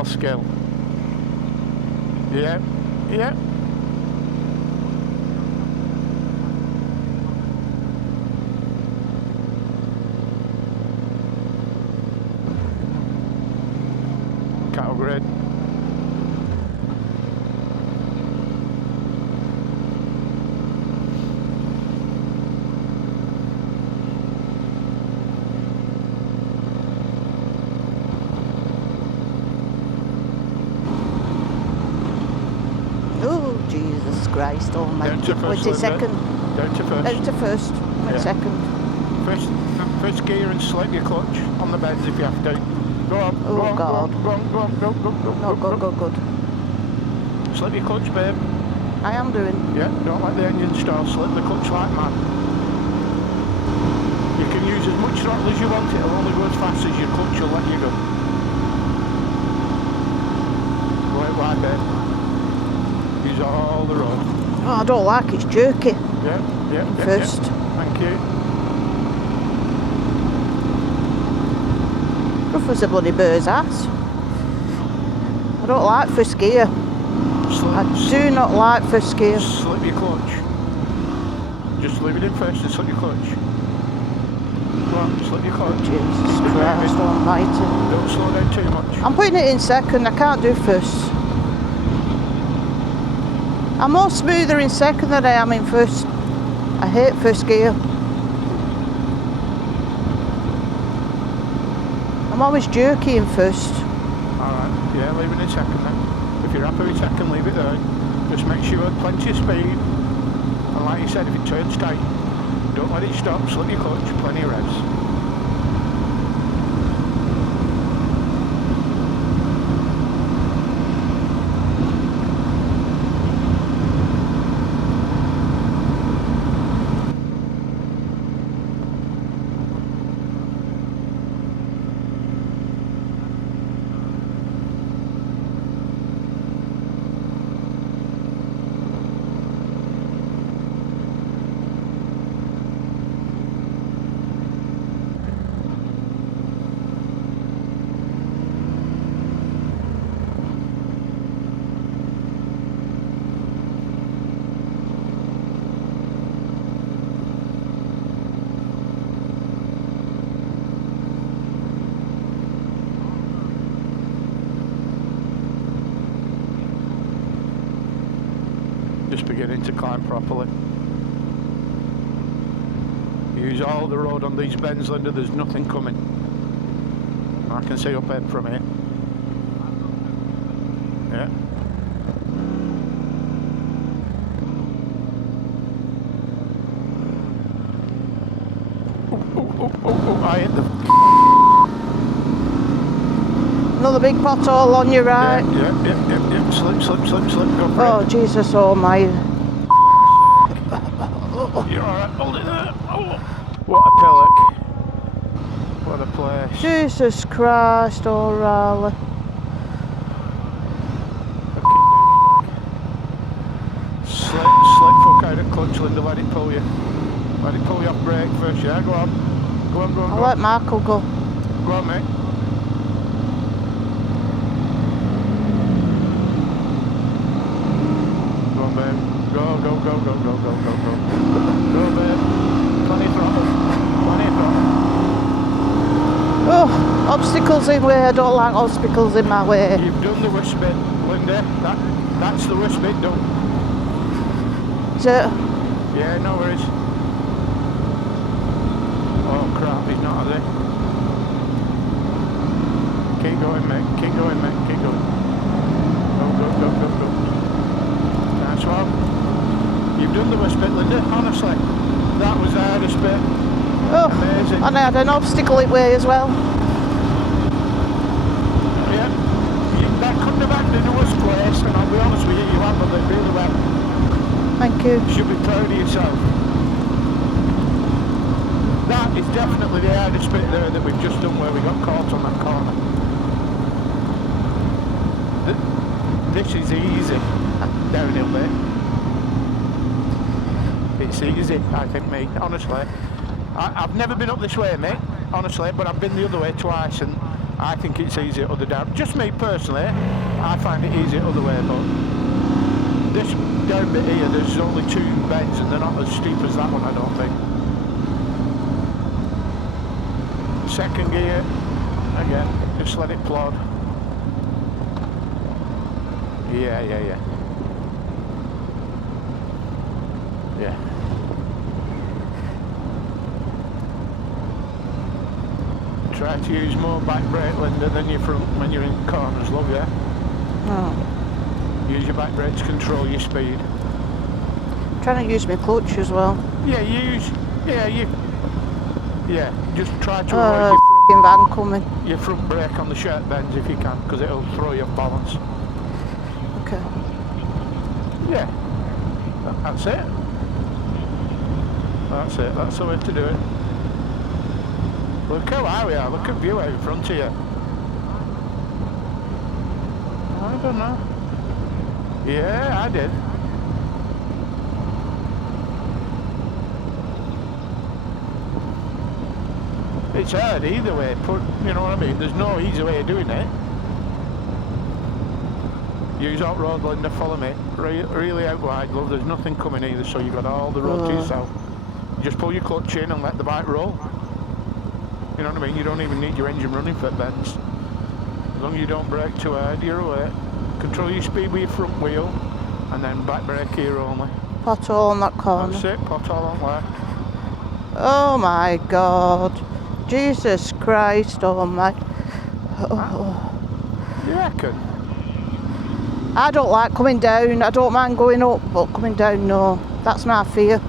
all skill. Yeah, yeah. Cattle grid. Oh, Jesus Christ, oh my. Down to first, 22nd. Down to first. Down to first. 22nd. First gear and slip your clutch on the bends if you have to. Go on, Oh, go on, God. go on, go on, go, go, go, No, go, good, good, good. Slip your clutch, babe. I am doing. Yeah, don't let the engine stall, slip the clutch like mad. You can use as much throttle as you want, it'll only go as fast as your clutch will let you go. Go out wide, babe. Use all the road. Oh, I don't like it's jerky. Yeah, yeah, yeah. First. Yeah. Thank you. Rough as a bloody bird's ass. I don't like first gear. I do not like first gear. Slip your clutch. Just leave it in first and slip your clutch. Come on, slip your clutch. Jesus Christ almighty. Don't slow down too much. I'm putting it in second, I can't do first. I'm more smoother in second than I am in first. I hate first gear. I'm always jerky in first. Alright, yeah, leave it in second then. If you're happy with second, leave it there. Just make sure you have plenty of speed. And like you said, if it turns tight, don't let it stop, slip your clutch, plenty of revs. Just beginning to climb properly. Use all the road on these bends, Linda, there's nothing coming. I can see up ahead from here. Yeah. Oh, I hit the... Another big pothole on your right. Yeah. Slip, go for Oh, it. Jesus almighty. You're alright, hold it there. Oh, what a pillock. What a place. Jesus Christ, O'Reilly. Slip fuck out of clutch, Linda, let it pull you. Let it pull you off brake first, yeah, go on. Go on. I'll let Marco go. Go on, mate. Go on, babe. Go. Go, babe. Plenty of throttle. Oh, obstacles in way. I don't like obstacles in my way. You've done the worst bit, Linda. That's the worst bit done. Is it? Yeah, no worries. Oh crap, he's not there. Keep going, mate. Keep going. Go. Nice one. You've done the worst bit, Linda, honestly. That was the hardest bit. Oh, amazing. and I had an obstacle in way as well. Yeah. That couldn't have happened in a worse place, and I'll be honest with you, you handled it really well. Thank you. You should be proud of yourself. That is definitely the hardest bit there that we've just done where we got caught on that corner. This is easy, downhill there. It's easy, I think, mate, honestly. I've never been up this way, mate. honestly, but I've been the other way twice and I think it's easier other down. Just me personally, I find it easier other way, but this down bit here, there's only 2 bends and they're not as steep as that one, I don't think. Second gear, again, just let it plod. Yeah. Yeah. Try to use more back brake, Linda, than your front when you're in corners, love, yeah? Oh. Use your back brake to control your speed. Trying to use my clutch as well. Yeah, just try to Oh, avoid f***ing van coming. your front brake on the shirt bends if you can, because it'll throw you off balance. Okay. Yeah, that's it. That's it, that's the way to do it. Look how high we are, look at view out in front of you. I don't know. Yeah, I did. It's hard either way, you know what I mean? There's no easy way of doing it. Use out road, Linda, follow me. Really out wide, love, there's nothing coming either, so you've got all the road to yourself. Just pull your clutch in and let the bike roll. You know what I mean? You don't even need your engine running for bends. As long as you don't brake too hard, you're away. Control your speed with your front wheel, and then back brake here only. Pothole on that corner. That's it, pothole on left. Oh my God. Jesus Christ, oh my. Oh. You reckon? I don't like coming down. I don't mind going up, but coming down, no. That's my fear.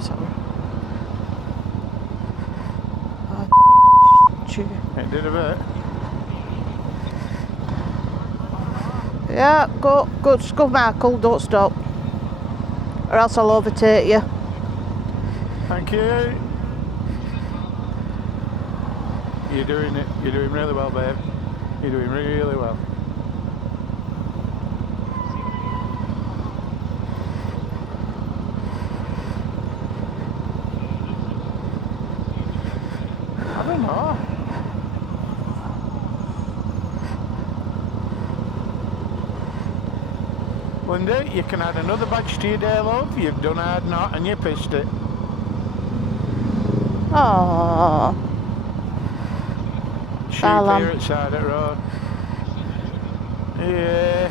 Sorry. Oh, It did a bit. yeah, go, go, Michael, don't stop. Or else I'll overtake you. Thank you. You're doing it. You're doing really well, babe. You're doing really well. I don't know. Linda, you can add another badge to your day, love. You've done Hardknott and you pissed it. Aww. Sheep here at side of the road. Yeah.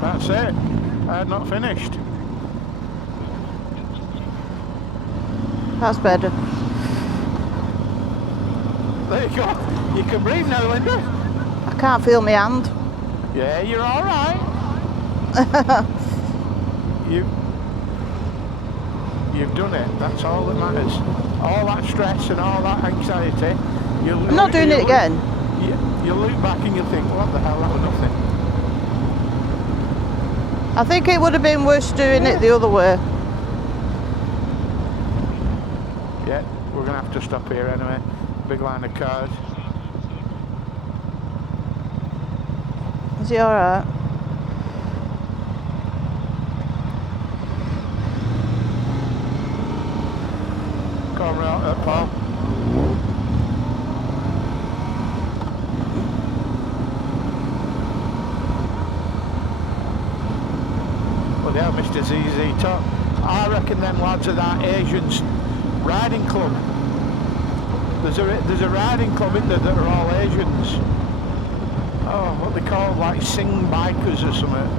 That's it. Hardknott finished. That's better. There you go. You can breathe now, Linda. I can't feel my hand. Yeah, you're all right. You've done it. That's all that matters. All that stress and all that anxiety. I'm not doing it again. You'll look back and you'll think, what the hell, that was nothing. I think it would have been worse doing it the other way. Yeah, we're going to have to stop here anyway. Big line of cars. Is he alright? Come right up, Paul. Well, yeah, Mr. ZZ Top. I reckon them lads are that Asians riding club. There's a riding club in there that are all Asians. Oh, what they call like sing bikers or something.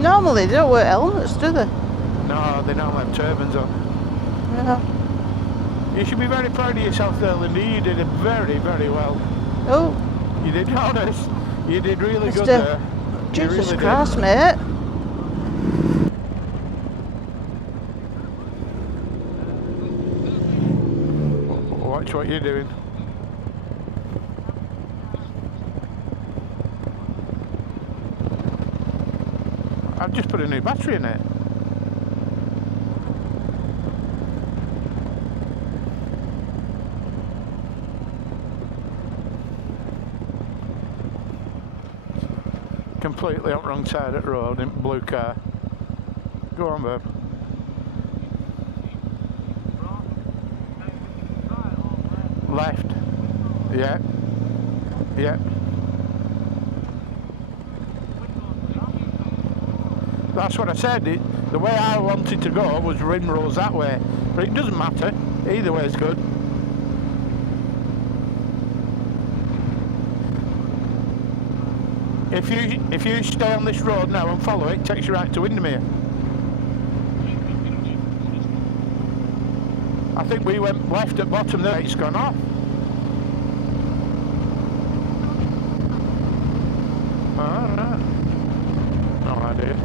Normally they don't wear helmets, do they? No, they don't have turbans on. Yeah. You should be very proud of yourself there, Linda. You did it very, very well. Oh. You did honest. You did really Mr. good there. Jesus really Christ, mate. Watch what you're doing. I've just put a new battery in it. completely up wrong side of the road in blue car. Go on, babe. Left. Yeah. Yeah. That's what I said. The way I wanted to go was Wrynose that way. But it doesn't matter. Either way is good. If you stay on this road now and follow it, takes you right to Windermere. I think we went left at bottom there, it's gone off. Alright. No idea.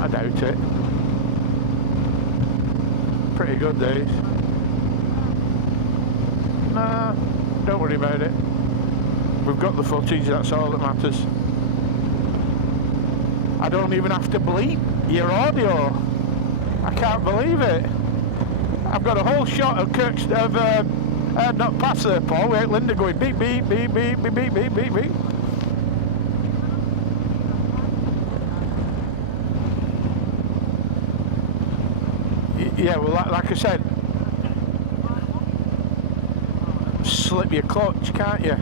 I doubt it. Pretty good days. Nah, don't worry about it. We've got the footage, that's all that matters. I don't even have to bleep your audio. I can't believe it. I've got a whole shot of Hardknott Pass there, Paul, with Linda going beep, beep, beep, beep, beep, beep, beep, beep, beep. Yeah, well, like I said, slip your clutch, can't you?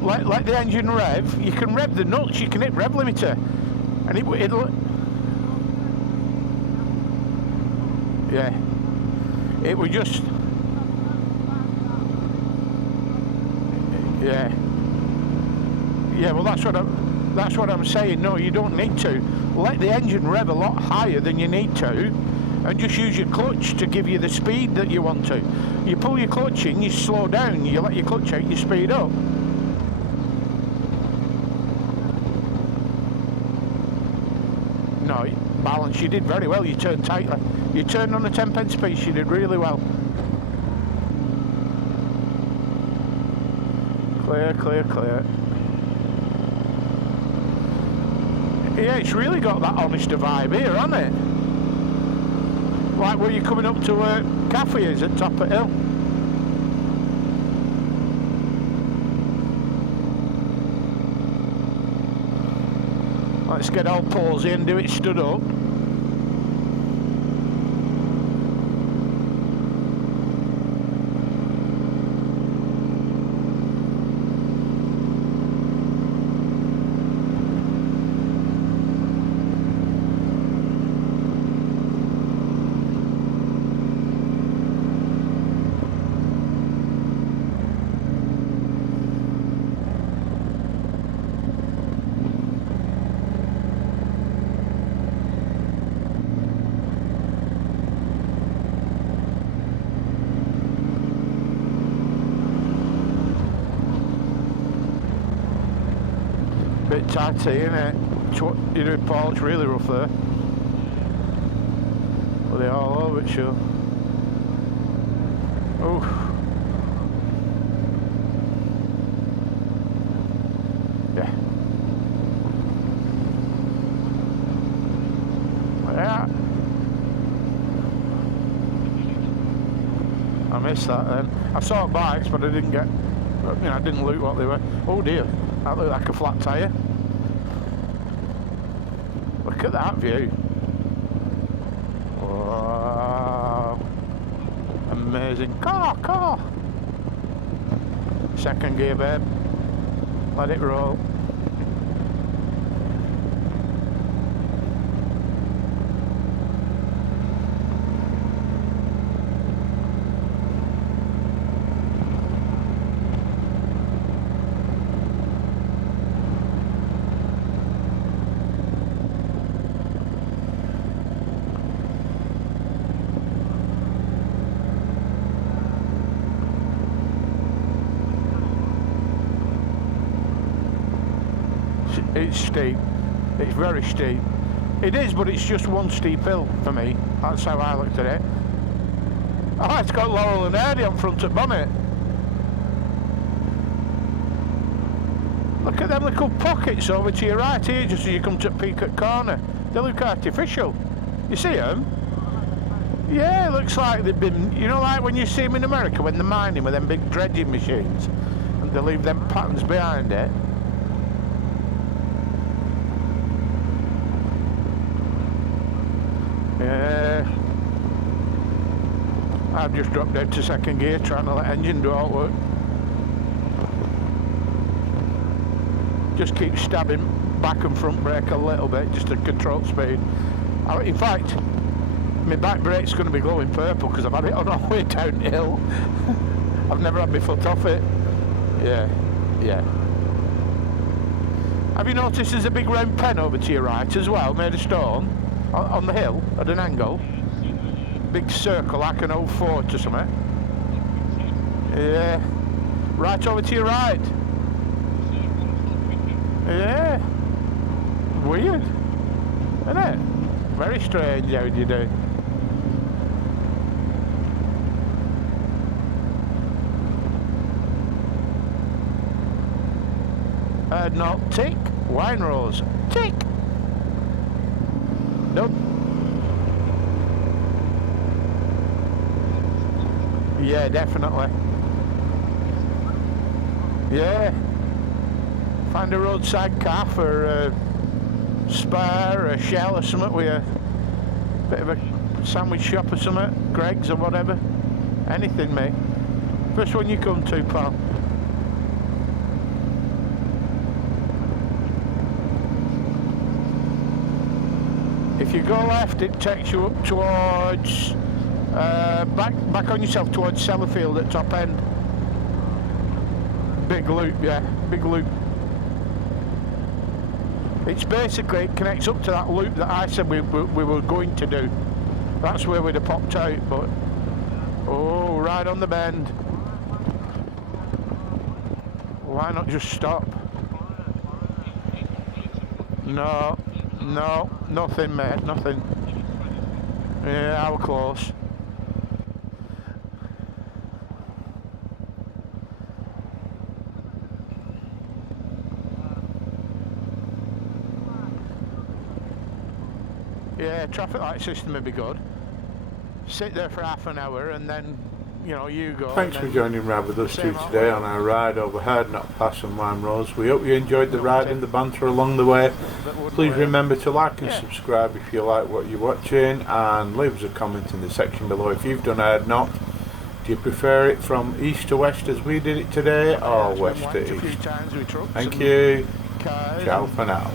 Like the engine rev, you can rev the nuts, you can hit rev limiter, and it'll. Yeah, it would just. Yeah. Yeah, well, that's what I'm saying. No, you don't need to. Let the engine rev a lot higher than you need to, and just use your clutch to give you the speed that you want to. You pull your clutch in, you slow down, you let your clutch out, you speed up. No, balance, you did very well, you turned tightly. You turned on the 10 pence piece, you did really well. Clear, clear, clear. Yeah, it's really got that honester vibe here, hasn't it? Like where you're coming up to where Cafe is at top of hill. Let's get all pause in, do it stood up. Bit tighty, isn't it? What you doing, Paul? It's really rough there. Well, they're all over it, sure. Oh. Yeah. Yeah. I missed that then. I saw bikes, but I didn't get. You know, I didn't look what they were. Oh dear. That looked like a flat tyre. Look at that view. Wow. Amazing. Car! Second gear, babe. Let it roll. It's steep. It's very steep. It is, but it's just one steep hill for me. That's how I looked at it. Oh, it's got Laurel and Hardy on front of bonnet. Look at them little pockets over to your right here, just as you come to Peacock Corner. They look artificial. You see them? Yeah, it looks like they've been, you know, like when you see them in America when they're mining with them big dredging machines and they leave them patterns behind it. Yeah. I've just dropped down to second gear trying to let engine do all the work. Just keep stabbing back and front brake a little bit just to control speed. In fact, my back brake's going to be glowing purple because I've had it on all the way downhill. I've never had my foot off it. Yeah, yeah. Have you noticed there's a big round pen over to your right as well, made of stone, on the hill at an angle? Big circle like an old fort or something. Yeah. Right over to your right. Yeah. Weird, isn't it? Very strange. How do you do? Hardknott tick. Wrynose tick. Nope. Yeah, definitely. Yeah. Find a roadside calf or a spar or a shell or something with a bit of a sandwich shop or something, Greg's or whatever. Anything, mate. First one you come to, pal. If you go left, it takes you up towards back on yourself towards Sellafield at top end. Big loop, yeah, big loop. It's basically, it connects up to that loop that I said we were going to do. That's where we'd have popped out, but oh, right on the bend. Why not just stop? No, no, nothing, mate, nothing. Yeah, I was close. Yeah, traffic light system would be good. Sit there for half an hour and then, you know, you go. Thanks for joining Ride with us two today on our ride over Hardknott Pass and Wrynose. We hope you enjoyed the ride and the banter along the way. Please remember to like and subscribe if you like what you're watching, and leave us a comment in the section below if you've done Hardknott. Do you prefer it from east to west as we did it today, or west to east? Thank you. Ciao for now.